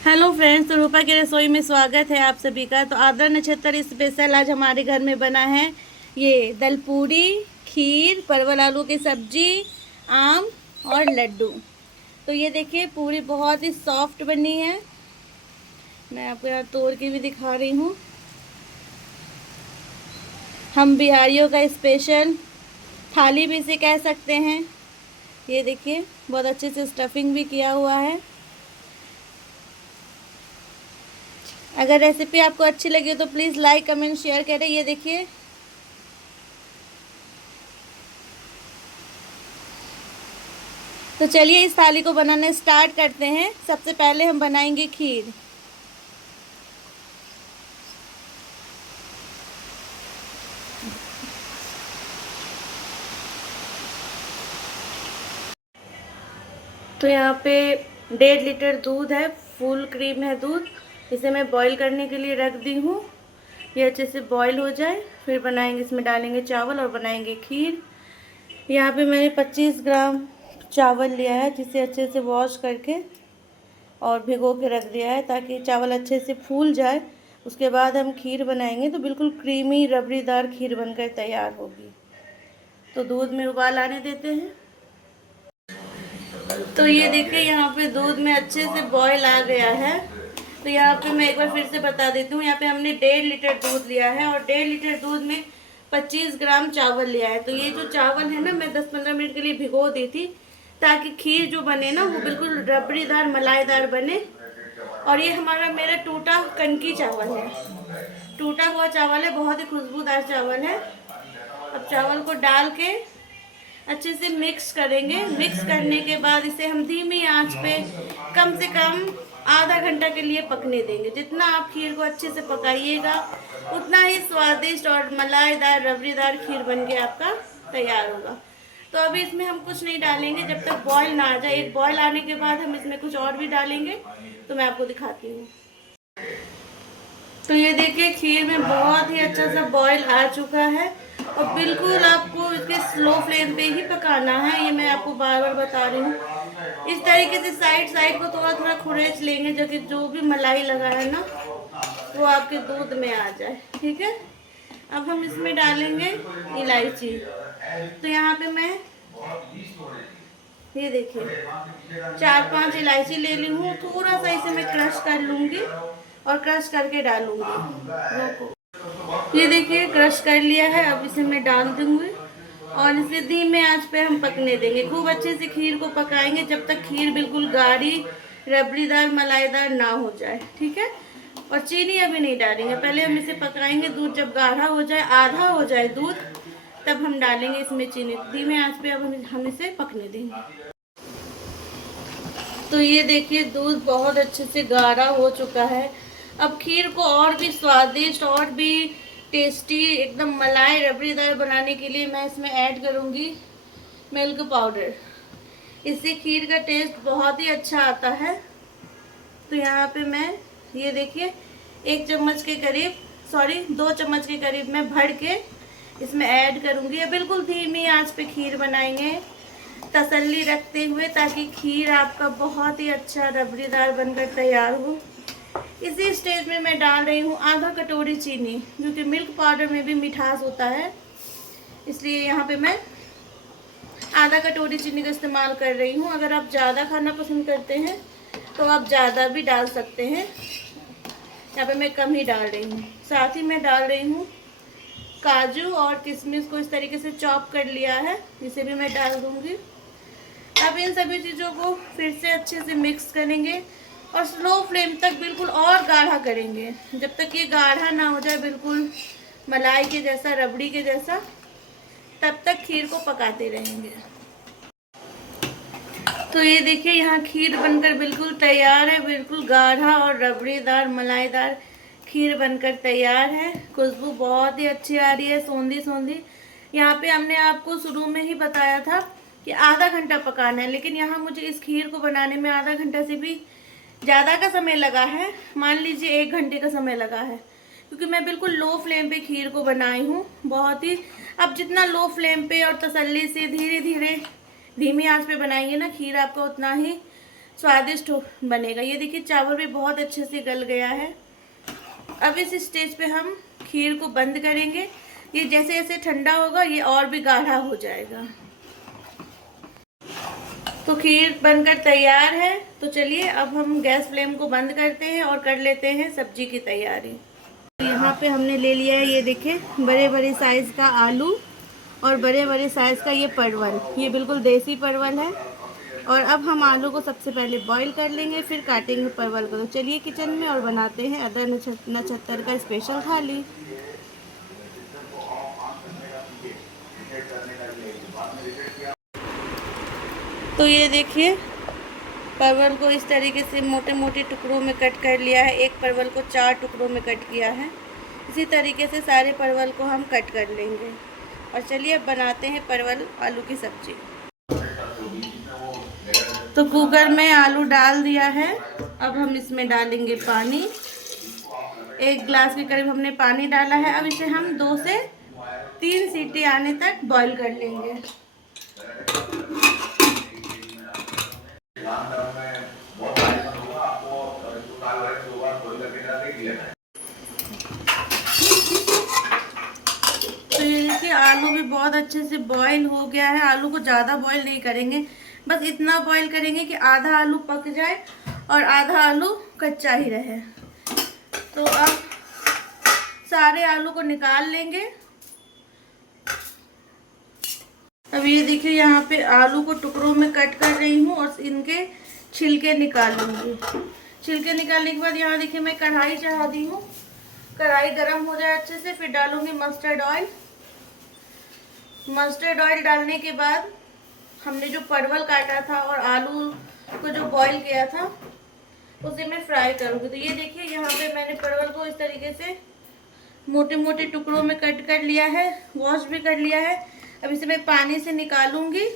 Hello friends, तो रूपा की रसोई में स्वागत है आप सभी का। तो आद्रा नक्षत्र स्पेशल आज हमारे घर में बना है ये दलपूरी, खीर, परवल आलू की सब्जी, आम और लड्डू। तो ये देखिए पूरी बहुत ही सॉफ्ट बनी है। मैं आपको यहाँ तोड़ के भी दिखा रही हूँ। हम बिहारियों का स्पेशल थाली भी इसे कह सकते हैं। ये देखिए बहुत अच्छे से स्टफिंग भी किया हुआ है। अगर रेसिपी आपको अच्छी लगी हो तो प्लीज़ लाइक कमेंट शेयर करें। ये देखिए तो चलिए इस थाली को बनाना स्टार्ट करते हैं। सबसे पहले हम बनाएंगे खीर। तो यहाँ पे 1.5 लीटर दूध है, फुल क्रीम है दूध। इसे मैं बॉईल करने के लिए रख दी हूँ। ये अच्छे से बॉईल हो जाए फिर बनाएंगे, इसमें डालेंगे चावल और बनाएंगे खीर। यहाँ पे मैंने 25 ग्राम चावल लिया है, जिसे अच्छे से वॉश करके और भिगो के रख दिया है ताकि चावल अच्छे से फूल जाए। उसके बाद हम खीर बनाएंगे तो बिल्कुल क्रीमी रबड़ीदार खीर बनकर तैयार होगी। तो दूध में उबाल आने देते हैं। तो ये देखिए यहाँ पे दूध में अच्छे से बॉईल आ गया है। तो यहाँ पे मैं एक बार फिर से बता देती हूँ, यहाँ पे हमने 1.5 लीटर दूध लिया है और 1.5 लीटर दूध में 25 ग्राम चावल लिया है। तो ये जो चावल है ना, मैं 10-15 मिनट के लिए भिगो दी थी ताकि खीर जो बने ना वो बिल्कुल रबड़ीदार मलाईदार बने। और ये हमारा मेरा टूटा कनकी चावल है, टूटा हुआ चावल है, बहुत ही खुशबूदार चावल है। अब चावल को डाल के अच्छे से मिक्स करेंगे। मिक्स करने के बाद इसे हम धीमी आंच पे कम से कम आधा घंटा के लिए पकने देंगे। जितना आप खीर को अच्छे से पकाइएगा उतना ही स्वादिष्ट और मलाईदार रबड़ीदार खीर बन के आपका तैयार होगा। तो अभी इसमें हम कुछ नहीं डालेंगे जब तक बॉयल ना आ जाए। एक बॉयल आने के बाद हम इसमें कुछ और भी डालेंगे, तो मैं आपको दिखाती हूँ। तो ये देखिए खीर में बहुत ही अच्छा सा बॉयल आ चुका है और बिल्कुल आपको इसके स्लो फ्लेम पे ही पकाना है। ये मैं आपको बार बार बता रही हूँ। इस तरीके से साइड साइड को थोड़ा थोड़ा खुरेच लेंगे, जो कि जो भी मलाई लगा है ना वो आपके दूध में आ जाए। ठीक है, अब हम इसमें डालेंगे इलायची। तो यहाँ पे मैं ये देखिए 4-5 इलायची ले ली हूँ। थोड़ा सा इसे मैं क्रश कर लूँगी और क्रश करके डालूंगी। ये देखिए क्रश कर लिया है। अब इसे मैं डाल दूंगी और इसे धीमे आंच पे हम पकने देंगे। खूब अच्छे से खीर को पकाएंगे जब तक खीर बिल्कुल गाढ़ी रबड़ीदार मलाईदार ना हो जाए। ठीक है, और चीनी अभी नहीं डालेंगे, पहले हम इसे पकाएंगे। दूध जब गाढ़ा हो जाए, आधा हो जाए दूध, तब हम डालेंगे इसमें चीनी। धीमे आंच पे अब हम इसे पकने देंगे। तो ये देखिए दूध बहुत अच्छे से गाढ़ा हो चुका है। अब खीर को और भी स्वादिष्ट और भी टेस्टी एकदम मलाई रबड़ीदार बनाने के लिए मैं इसमें ऐड करूँगी मिल्क पाउडर। इससे खीर का टेस्ट बहुत ही अच्छा आता है। तो यहाँ पे मैं ये देखिए 1 चम्मच के करीब, सॉरी 2 चम्मच के करीब मैं भर के इसमें ऐड करूँगी। बिल्कुल धीमी आंच पे खीर बनाएंगे तसल्ली रखते हुए, ताकि खीर आपका बहुत ही अच्छा रबड़ीदार बनकर तैयार हो। इसी स्टेज में मैं डाल रही हूँ आधा कटोरी चीनी, क्योंकि मिल्क पाउडर में भी मिठास होता है, इसलिए यहाँ पे मैं आधा कटोरी चीनी का इस्तेमाल कर रही हूँ। अगर आप ज़्यादा खाना पसंद करते हैं तो आप ज़्यादा भी डाल सकते हैं। यहाँ पे मैं कम ही डाल रही हूँ। साथ ही मैं डाल रही हूँ काजू और किशमिश को इस तरीके से चॉप कर लिया है, इसे भी मैं डाल दूँगी। अब इन सभी चीज़ों को फिर से अच्छे से मिक्स करेंगे और स्लो फ्लेम तक बिल्कुल और गाढ़ा करेंगे। जब तक ये गाढ़ा ना हो जाए बिल्कुल मलाई के जैसा, रबड़ी के जैसा, तब तक खीर को पकाते रहेंगे। तो ये देखिए यहाँ खीर बनकर बिल्कुल तैयार है। बिल्कुल गाढ़ा और रबड़ीदार मलाईदार खीर बनकर तैयार है। खुशबू बहुत ही अच्छी आ रही है, सौंधी सौंधी। यहाँ पे हमने आपको शुरू में ही बताया था कि आधा घंटा पकाना है, लेकिन यहाँ मुझे इस खीर को बनाने में आधा घंटा से भी ज़्यादा का समय लगा है। मान लीजिए 1 घंटे का समय लगा है, क्योंकि मैं बिल्कुल लो फ्लेम पे खीर को बनाई हूँ। बहुत ही, अब जितना लो फ्लेम पे और तसल्ली से धीरे धीरे धीमी आंच पे बनाएंगे ना खीर, आपका उतना ही स्वादिष्ट बनेगा। ये देखिए चावल भी बहुत अच्छे से गल गया है। अब इस स्टेज पे हम खीर को बंद करेंगे। ये जैसे जैसे ठंडा होगा ये और भी गाढ़ा हो जाएगा। तो खीर बनकर तैयार है। तो चलिए अब हम गैस फ्लेम को बंद करते हैं और कर लेते हैं सब्जी की तैयारी। यहाँ पे हमने ले लिया है, ये देखिए बड़े बड़े साइज़ का आलू और बड़े बड़े साइज़ का ये परवल। ये बिल्कुल देसी परवल है। और अब हम आलू को सबसे पहले बॉईल कर लेंगे, फिर काटेंगे परवल को। तो चलिए किचन में और बनाते हैं अदर नक्षत्र का स्पेशल थाली। तो ये देखिए परवल को इस तरीके से मोटे मोटे टुकड़ों में कट कर लिया है। एक परवल को 4 टुकड़ों में कट किया है। इसी तरीके से सारे परवल को हम कट कर लेंगे। और चलिए अब बनाते हैं परवल आलू की सब्जी। तो कुकर में आलू डाल दिया है। अब हम इसमें डालेंगे पानी। 1 गिलास के करीब हमने पानी डाला है। अब इसे हम 2 से 3 सीटी आने तक बॉईल कर लेंगे। तो ये देखिए आलू भी बहुत अच्छे से बॉईल हो गया है। आलू को ज़्यादा बॉईल नहीं करेंगे, बस इतना बॉईल करेंगे कि आधा आलू पक जाए और आधा आलू कच्चा ही रहे। तो अब सारे आलू को निकाल लेंगे। अब ये देखिए यहाँ पे आलू को टुकड़ों में कट कर रही हूँ और इनके छिलके निकालूंगी। छिलके निकालने के बाद यहाँ देखिए मैं कढ़ाई चढ़ा दी हूँ। कढ़ाई गर्म हो जाए अच्छे से, फिर डालूंगी मस्टर्ड ऑयल। मस्टर्ड ऑयल डालने के बाद हमने जो परवल काटा था और आलू को जो बॉईल किया था उसे मैं फ्राई करूँगी। तो ये देखिए यहाँ पे मैंने परवल को इस तरीके से मोटे मोटे टुकड़ों में कट कर लिया है, वॉश भी कर लिया है। अब इसे मैं पानी से निकालूंगी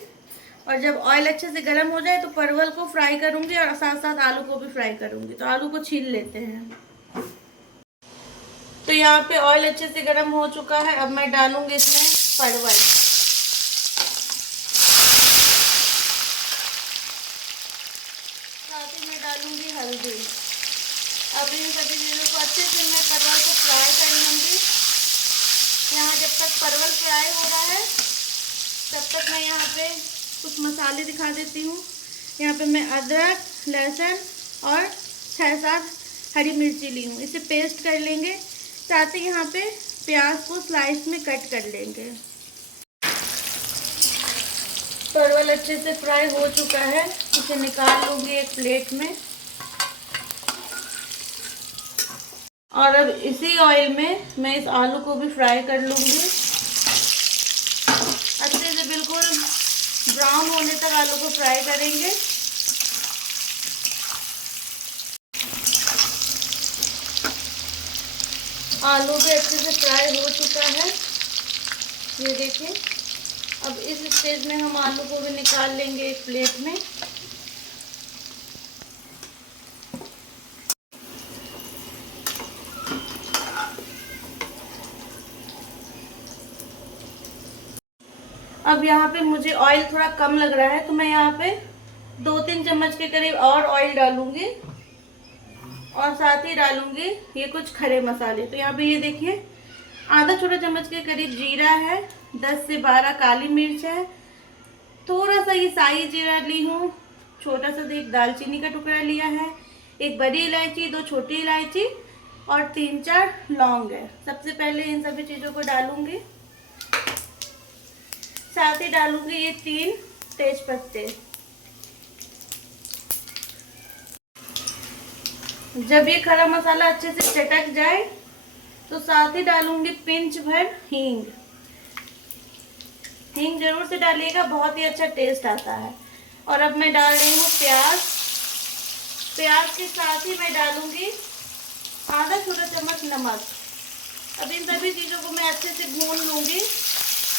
और जब ऑयल अच्छे से गर्म हो जाए तो परवल को फ्राई करूंगी और साथ साथ आलू को भी फ्राई करूंगी। तो आलू को छील लेते हैं। तो यहाँ पे ऑयल अच्छे से गर्म हो चुका है। अब मैं डालूंगी इसमें परवल। साथ ही मैं डालूंगी हल्दी। अब इन सभी चीज़ों को अच्छे से मैं परवल को फ्राई कर लूँगी। यहाँ जब तक परवल फ्राई हो रहा है तब तक मैं यहाँ पे कुछ मसाले दिखा देती हूँ। यहाँ पे मैं अदरक, लहसुन और 6-7 हरी मिर्ची ली हूँ। इसे पेस्ट कर लेंगे। साथ ही यहाँ पे प्याज को स्लाइस में कट कर लेंगे। परवल अच्छे से फ्राई हो चुका है। इसे निकाल लूँगी एक प्लेट में। और अब इसी ऑयल में मैं इस आलू को भी फ्राई कर लूँगी। अच्छे से बिल्कुल ब्राउन होने तक आलू को फ्राई करेंगे। आलू भी अच्छे से फ्राई हो चुका है, ये देखिए। अब इस स्टेज में हम आलू को भी निकाल लेंगे एक प्लेट में। अब यहाँ पे मुझे ऑयल थोड़ा कम लग रहा है तो मैं यहाँ पे 2-3 चम्मच के करीब और ऑयल डालूंगी और साथ ही डालूंगी ये कुछ खड़े मसाले। तो यहाँ पे ये देखिए आधा छोटा चम्मच के करीब जीरा है, 10 से 12 काली मिर्च है, थोड़ा सा ये साई जीरा ली हूँ, छोटा सा एक दालचीनी का टुकड़ा लिया है, एक बड़ी इलायची, 2 छोटी इलायची और 3-4 लौंग है। सबसे पहले इन सभी चीज़ों को डालूंगी। साथ ही डालूंगी ये 3 तेज पत्ते। जब ये खड़ा मसाला अच्छे से चटक जाए तो साथ ही डालूंगी पिंच भर हींग। हींग जरूर से डालिएगा, बहुत ही अच्छा टेस्ट आता है। और अब मैं डाल रही हूँ प्याज। प्याज के साथ ही मैं डालूंगी आधा छोटा चम्मच नमक। अब इन सभी चीज़ों को मैं अच्छे से भून लूँगी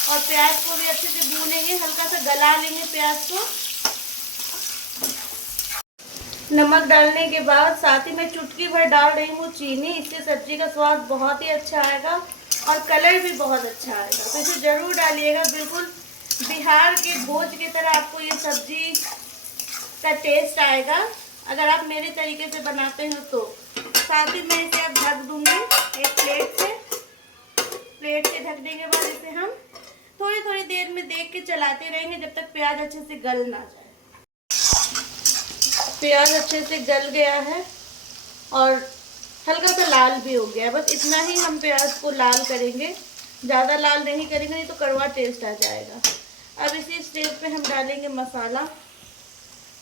और प्याज को भी अच्छे से भूनेंगे, हल्का सा गला लेंगे प्याज को। नमक डालने के बाद साथ ही मैं चुटकी भर डाल रही हूँ चीनी। इससे सब्जी का स्वाद बहुत ही अच्छा आएगा और कलर भी बहुत अच्छा आएगा। तो इसे ज़रूर डालिएगा। बिल्कुल बिहार के भोज की तरह आपको ये सब्जी का टेस्ट आएगा अगर आप मेरे तरीके से बनाते हो तो। साथ ही मैं इसे अब ढक दूंगी एक प्लेट से। प्लेट से ढकने के बाद इसे हम थोड़ी थोड़ी देर में देख के चलाते रहेंगे जब तक प्याज अच्छे से गल ना जाए। प्याज अच्छे से गल गया है और हल्का सा लाल भी हो गया है। बस इतना ही हम प्याज को लाल करेंगे, ज़्यादा लाल नहीं करेंगे, नहीं तो कड़वा टेस्ट आ जाएगा। अब इसी स्टेज पे हम डालेंगे मसाला।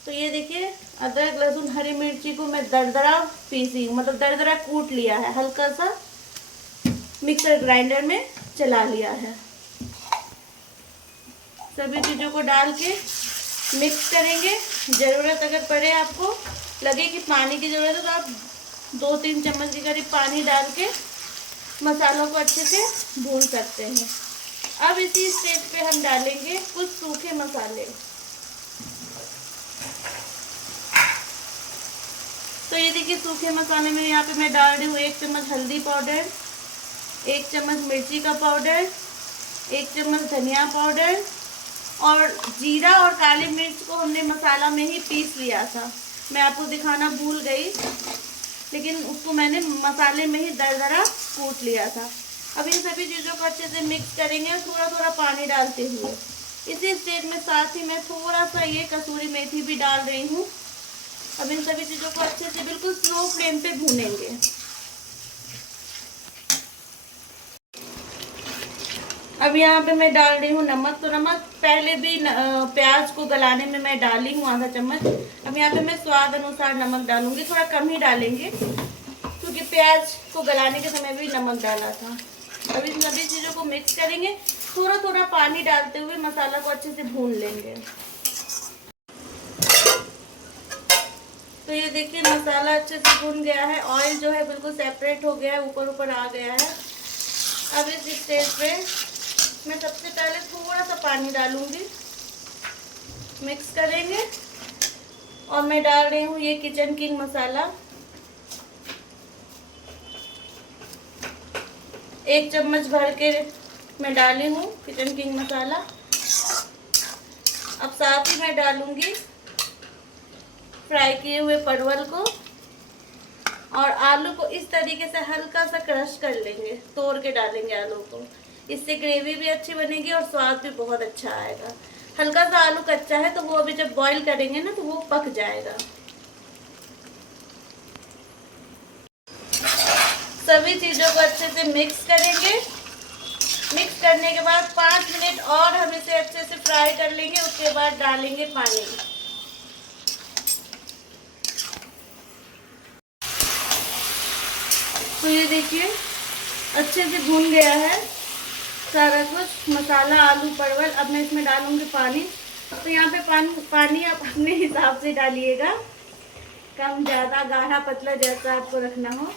तो ये देखिए, अदरक लहसुन हरी मिर्ची को मैं दरदरा पीसी, मतलब दरदरा कूट लिया है, हल्का सा मिक्सर ग्राइंडर में चला लिया है। सभी चीज़ों को डाल के मिक्स करेंगे। ज़रूरत अगर पड़े, आपको लगे कि पानी की ज़रूरत है, तो आप 2-3 चम्मच के करीब पानी डाल के मसालों को अच्छे से भून सकते हैं। अब इसी स्टेज पे हम डालेंगे कुछ सूखे मसाले। तो ये देखिए, सूखे मसाले में यहाँ पे मैं डाल रही हूँ 1 चम्मच हल्दी पाउडर, 1 चम्मच मिर्ची का पाउडर, 1 चम्मच धनिया पाउडर, और जीरा और काली मिर्च को हमने मसाला में ही पीस लिया था। मैं आपको दिखाना भूल गई, लेकिन उसको मैंने मसाले में ही दरदरा कूट लिया था। अब इन सभी चीज़ों को अच्छे से मिक्स करेंगे, थोड़ा थोड़ा पानी डालते हुए। इसी स्टेज में साथ ही मैं थोड़ा सा ये कसूरी मेथी भी डाल रही हूँ। अब इन सभी चीज़ों को अच्छे से बिल्कुल स्लो फ्लेम पे भूनेंगे। अब यहाँ पे मैं डाल रही हूँ नमक। तो नमक पहले भी प्याज को गलाने में मैं डाली हूँ आधा चम्मच। अब यहाँ पे मैं स्वाद अनुसार नमक डालूंगी, थोड़ा कम ही डालेंगे क्योंकि प्याज को गलाने के समय भी नमक डाला था। अब इन सभी चीज़ों को मिक्स करेंगे, थोड़ा थोड़ा पानी डालते हुए मसाला को अच्छे से भून लेंगे। तो ये देखिए, मसाला अच्छे से भून गया है, ऑयल जो है बिल्कुल सेपरेट हो गया है, ऊपर ऊपर आ गया है। अब इस स्टेज पे मैं सबसे पहले थोड़ा सा पानी डालूंगी, मिक्स करेंगे, और मैं डाल रही हूँ ये किचन किंग मसाला, 1 चम्मच भर के मैं डाली हूँ किचन किंग मसाला। अब साथ ही मैं डालूंगी फ्राई किए हुए परवल को, और आलू को इस तरीके से हल्का सा क्रश कर लेंगे, तोड़ के डालेंगे आलू को। इससे ग्रेवी भी अच्छी बनेगी और स्वाद भी बहुत अच्छा आएगा। हल्का सा आलू कच्चा है तो वो अभी जब बॉईल करेंगे ना तो वो पक जाएगा। सभी चीज़ों को अच्छे से मिक्स करेंगे। मिक्स करने के बाद 5 मिनट और हम इसे अच्छे से फ्राई कर लेंगे, उसके बाद डालेंगे पानी। तो ये देखिए, अच्छे से भून गया है सारा कुछ, मसाला, आलू, परवल। अब मैं इसमें डालूंगी पानी। तो यहाँ पे पानी आप अपने हिसाब से डालिएगा, कम ज़्यादा, गाढ़ा पतला जैसा आपको रखना हो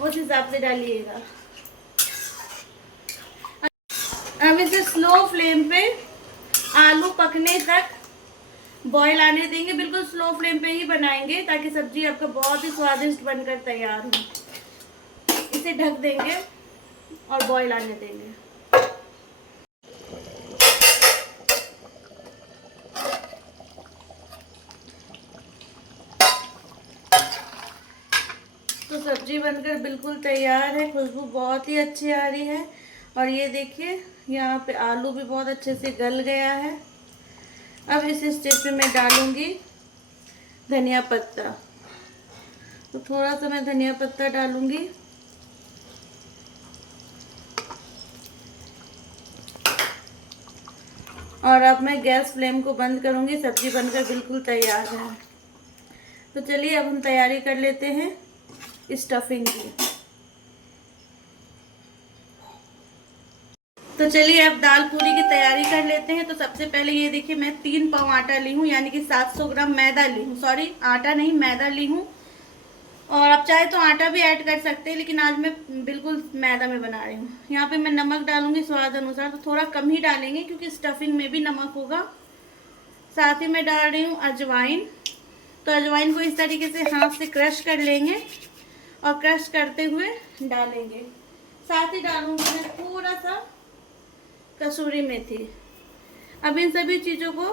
उस हिसाब से डालिएगा। अब इसे स्लो फ्लेम पे आलू पकने तक बॉईल आने देंगे। बिल्कुल स्लो फ्लेम पे ही बनाएंगे ताकि सब्जी आपका बहुत ही स्वादिष्ट बनकर तैयार हो। इसे ढक देंगे और बॉईल आने देंगे। तो सब्जी बनकर बिल्कुल तैयार है, खुशबू बहुत ही अच्छी आ रही है। और ये देखिए, यहाँ पे आलू भी बहुत अच्छे से गल गया है। अब इस स्टेज पे मैं डालूंगी धनिया पत्ता। तो थोड़ा सा मैं धनिया पत्ता डालूंगी, और अब मैं गैस फ्लेम को बंद करूंगी। सब्जी बनकर बिल्कुल तैयार है। तो चलिए अब हम तैयारी कर लेते हैं स्टफिंग की। तो चलिए अब दाल पूरी की तैयारी कर लेते हैं। तो सबसे पहले ये देखिए, मैं 3 पाव आटा ली हूँ, यानी कि 700 ग्राम मैदा ली हूँ। सॉरी, आटा नहीं, मैदा ली हूँ। और आप चाहे तो आटा भी ऐड कर सकते हैं, लेकिन आज मैं बिल्कुल मैदा में बना रही हूँ। यहाँ पे मैं नमक डालूंगी स्वाद अनुसार, तो थोड़ा कम ही डालेंगे क्योंकि स्टफिंग में भी नमक होगा। साथ ही मैं डाल रही हूँ अजवाइन। तो अजवाइन को इस तरीके से हाथ से क्रश कर लेंगे और क्रश करते हुए डालेंगे। साथ ही डालूंगी मैं थोड़ा सा कसूरी मेथी। अब इन सभी चीज़ों को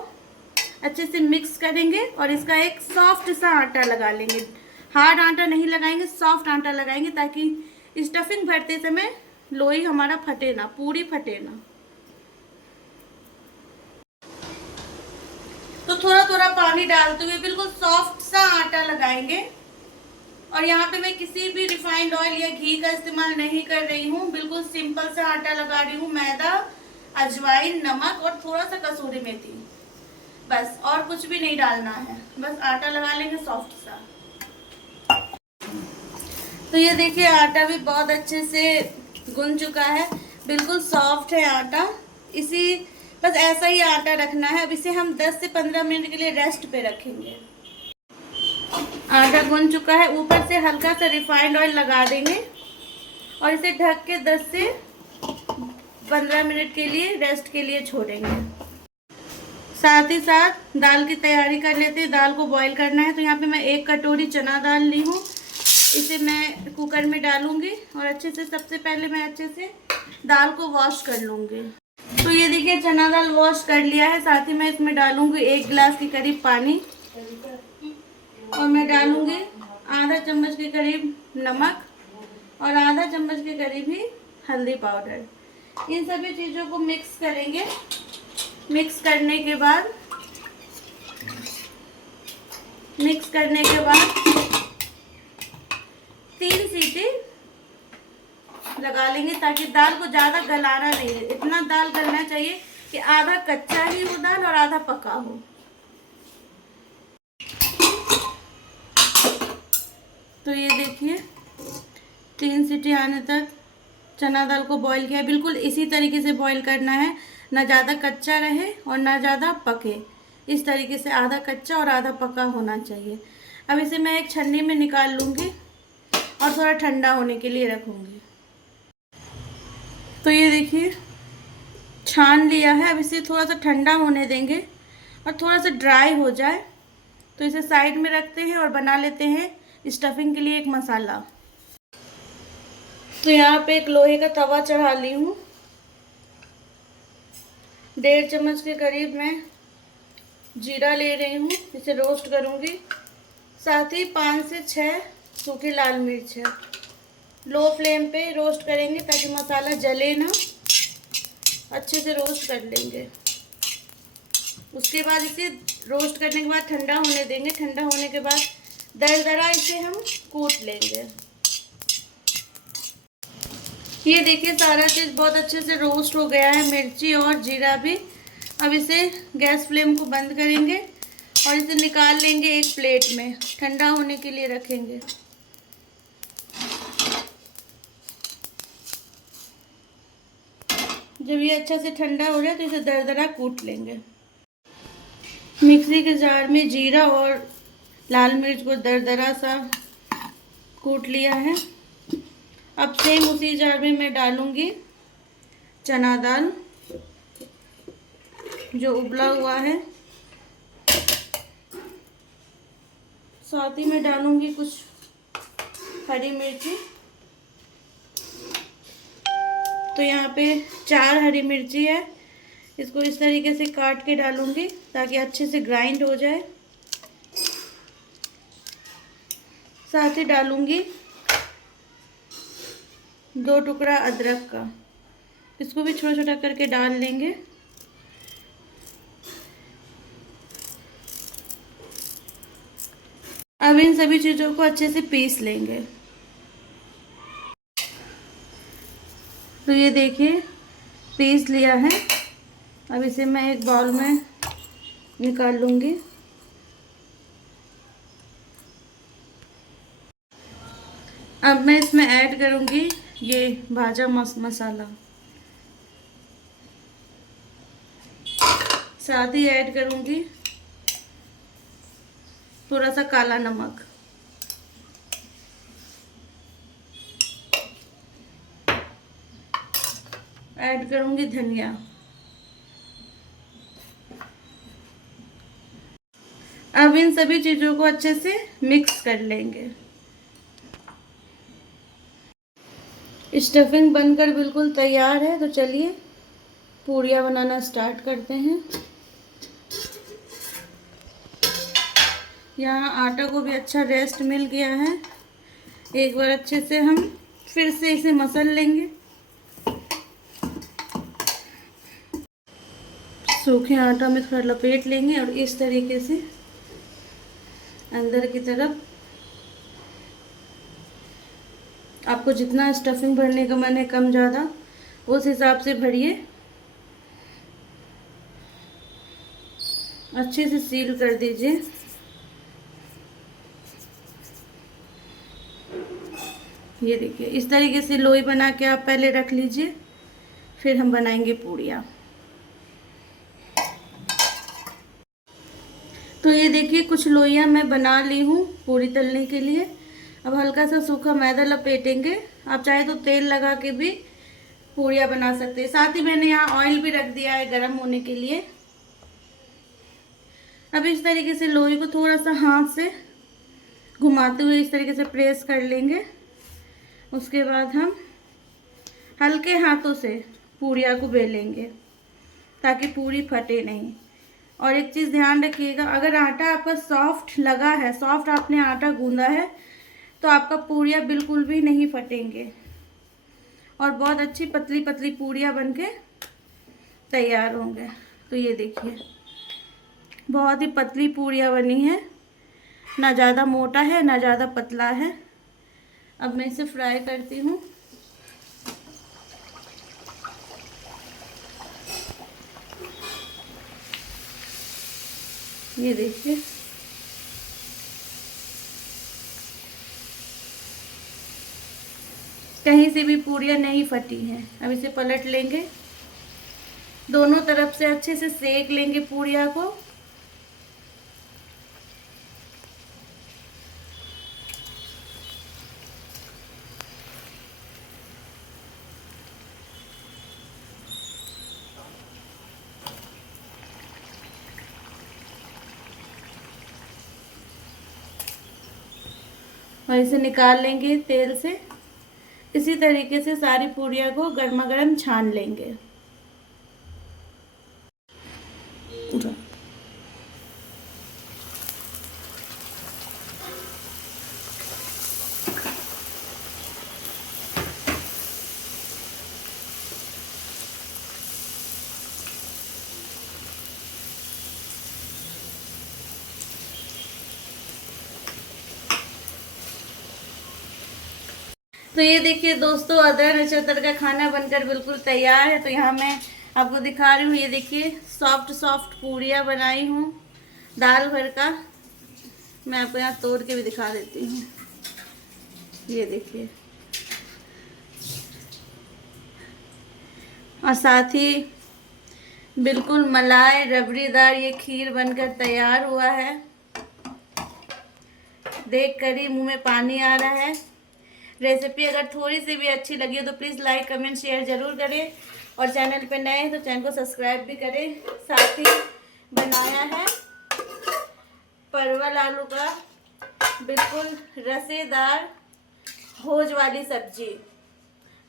अच्छे से मिक्स करेंगे और इसका एक सॉफ्ट सा आटा लगा लेंगे। हार्ड आटा नहीं लगाएंगे, सॉफ्ट आटा लगाएंगे ताकि स्टफिंग भरते समय लोई हमारा फटे ना, पूरी फटे ना। तो थोड़ा थोड़ा पानी डालते हुए बिल्कुल सॉफ्ट सा आटा लगाएंगे। और यहाँ पे मैं किसी भी रिफाइंड ऑयल या घी का इस्तेमाल नहीं कर रही हूँ, बिल्कुल सिंपल सा आटा लगा रही हूँ। मैदा, अजवाइन, नमक और थोड़ा सा कसूरी मेथी, बस और कुछ भी नहीं डालना है, बस आटा लगा लेंगे सॉफ्ट सा। तो ये देखिए आटा भी बहुत अच्छे से गूंद चुका है, बिल्कुल सॉफ्ट है आटा। इसी बस ऐसा ही आटा रखना है। अब इसे हम 10 से 15 मिनट के लिए रेस्ट पे रखेंगे। आटा गूंद चुका है, ऊपर से हल्का सा रिफाइंड ऑयल लगा देंगे और इसे ढक के 10 से 15 मिनट के लिए रेस्ट के लिए छोड़ेंगे। साथ ही साथ दाल की तैयारी कर लेते हैं। दाल को बॉईल करना है, तो यहाँ पे मैं 1 कटोरी चना दाल ली हूँ। इसे मैं कुकर में डालूंगी और अच्छे से सबसे पहले मैं अच्छे से दाल को वॉश कर लूँगी। तो ये देखिए चना दाल वॉश कर लिया है। साथ ही मैं इसमें डालूंगी 1 गिलास के करीब पानी और मैं डालूंगी आधा चम्मच के करीब नमक और आधा चम्मच के करीब ही हल्दी पाउडर। इन सभी चीज़ों को मिक्स करेंगे। मिक्स करने के बाद 3 सीटी लगा लेंगे ताकि दाल को ज़्यादा गलाना नहीं है। इतना दाल गलना चाहिए कि आधा कच्चा ही हो दाल और आधा पका हो। तो ये देखिए 3 सीटी आने तक चना दाल को बॉईल किया। बिल्कुल इसी तरीके से बॉईल करना है, ना ज़्यादा कच्चा रहे और ना ज़्यादा पके। इस तरीके से आधा कच्चा और आधा पका होना चाहिए। अब इसे मैं एक छन्नी में निकाल लूँगी और थोड़ा ठंडा होने के लिए रखूँगी। तो ये देखिए छान लिया है। अब इसे थोड़ा सा ठंडा होने देंगे और थोड़ा सा ड्राई हो जाए तो इसे साइड में रखते हैं और बना लेते हैं स्टफिंग के लिए एक मसाला। तो यहाँ पे एक लोहे का तवा चढ़ा ली हूँ। 1.5 चम्मच के करीब मैं जीरा ले रही हूँ, इसे रोस्ट करूँगी। साथ ही 5 से 6 सूखी लाल मिर्च है। लो फ्लेम पे रोस्ट करेंगे ताकि मसाला जले ना, अच्छे से रोस्ट कर लेंगे। उसके बाद इसे रोस्ट करने के बाद ठंडा होने देंगे। ठंडा होने के बाद दरदरा इसे हम कूट लेंगे। ये देखिए सारा चीज़ बहुत अच्छे से रोस्ट हो गया है, मिर्ची और जीरा भी। अब इसे गैस फ्लेम को बंद करेंगे और इसे निकाल लेंगे एक प्लेट में, ठंडा होने के लिए रखेंगे। जब ये अच्छा से ठंडा हो जाए तो इसे दरदरा कूट लेंगे। मिक्सी के जार में जीरा और लाल मिर्च को दरदरा सा कूट लिया है। अब सेम उसी जार में मैं डालूंगी चना दाल जो उबला हुआ है। साथ ही मैं डालूंगी कुछ हरी मिर्ची। तो यहाँ पे 4 हरी मिर्ची है, इसको इस तरीके से काट के डालूंगी ताकि अच्छे से ग्राइंड हो जाए। साथ ही डालूंगी 2 टुकड़ा अदरक का, इसको भी छोटा छोटा करके डाल लेंगे। अब इन सभी चीज़ों को अच्छे से पीस लेंगे। तो ये देखिए पीस लिया है। अब इसे मैं एक बाउल में निकाल लूँगी। अब मैं इसमें ऐड करूँगी ये भाजा मसाला। साथ ही ऐड करूँगी थोड़ा सा काला नमक। ऐड करूँगी धनिया। अब इन सभी चीज़ों को अच्छे से मिक्स कर लेंगे। स्टफिंग बनकर बिल्कुल तैयार है। तो चलिए पूड़ियाँ बनाना स्टार्ट करते हैं। यहाँ आटा को भी अच्छा रेस्ट मिल गया है। एक बार अच्छे से हम फिर से इसे मसल लेंगे। सूखे आटा में थोड़ा लपेट लेंगे और इस तरीके से अंदर की तरफ आपको जितना स्टफिंग भरने का मन है, कम ज़्यादा उस हिसाब से भरिए। अच्छे से सील कर दीजिए। ये देखिए, इस तरीके से लोई बना के आप पहले रख लीजिए, फिर हम बनाएंगे पूड़ियाँ। तो ये देखिए, कुछ लोइयाँ मैं बना ली हूँ पूड़ी तलने के लिए। अब हल्का सा सूखा मैदा लपेटेंगे। आप चाहे तो तेल लगा के भी पूड़ियाँ बना सकते हैं। साथ ही मैंने यहाँ ऑयल भी रख दिया है गर्म होने के लिए। अब इस तरीके से लोई को थोड़ा सा हाथ से घुमाते हुए इस तरीके से प्रेस कर लेंगे। उसके बाद हम हल्के हाथों से पूड़ियाँ को बेलेंगे ताकि पूड़ी फटे नहीं। और एक चीज़ ध्यान रखिएगा, अगर आटा आपका सॉफ्ट लगा है, सॉफ्ट आपने आटा गूंदा है, तो आपका पूड़ियाँ बिल्कुल भी नहीं फटेंगे और बहुत अच्छी पतली पतली पूड़ियाँ बनके तैयार होंगे। तो ये देखिए, बहुत ही पतली पूड़ियाँ बनी है, ना ज़्यादा मोटा है ना ज़्यादा पतला है। अब मैं इसे फ्राई करती हूँ। ये देखिए, कहीं से भी पूड़ियाँ नहीं फटी हैं। अब इसे पलट लेंगे, दोनों तरफ से अच्छे से सेक लेंगे पूड़ियाँ को। और इसे निकाल लेंगे तेल से। इसी तरीके से सारी पूड़ियाँ को गर्मा गर्म छान लेंगे। तो ये देखिए दोस्तों, अदरक नक्षत्र का खाना बनकर बिल्कुल तैयार है। तो यहाँ मैं आपको दिखा रही हूँ। ये देखिए, सॉफ्ट सॉफ्ट पूड़ियाँ बनाई हूँ दाल भर का। मैं आपको यहाँ तोड़ के भी दिखा देती हूँ। ये देखिए, और साथ ही बिल्कुल मलाई रबड़ीदार ये खीर बनकर तैयार हुआ है। देख कर ही मुँह में पानी आ रहा है। रेसिपी अगर थोड़ी सी भी अच्छी लगी हो तो प्लीज़ लाइक कमेंट शेयर ज़रूर करें, और चैनल पे नए हैं तो चैनल को सब्सक्राइब भी करें। साथ ही बनाया है परवल आलू का बिल्कुल रसेदार भोज वाली सब्जी,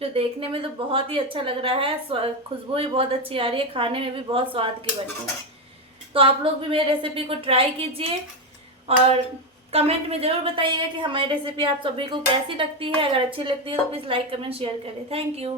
जो देखने में तो बहुत ही अच्छा लग रहा है। खुशबू भी बहुत अच्छी आ रही है, खाने में भी बहुत स्वाद की बनी है। तो आप लोग भी मेरी रेसिपी को ट्राई कीजिए और कमेंट में ज़रूर बताइएगा कि हमारी रेसिपी आप सभी को कैसी लगती है। अगर अच्छी लगती है तो प्लीज़ लाइक कमेंट शेयर करें। Thank you.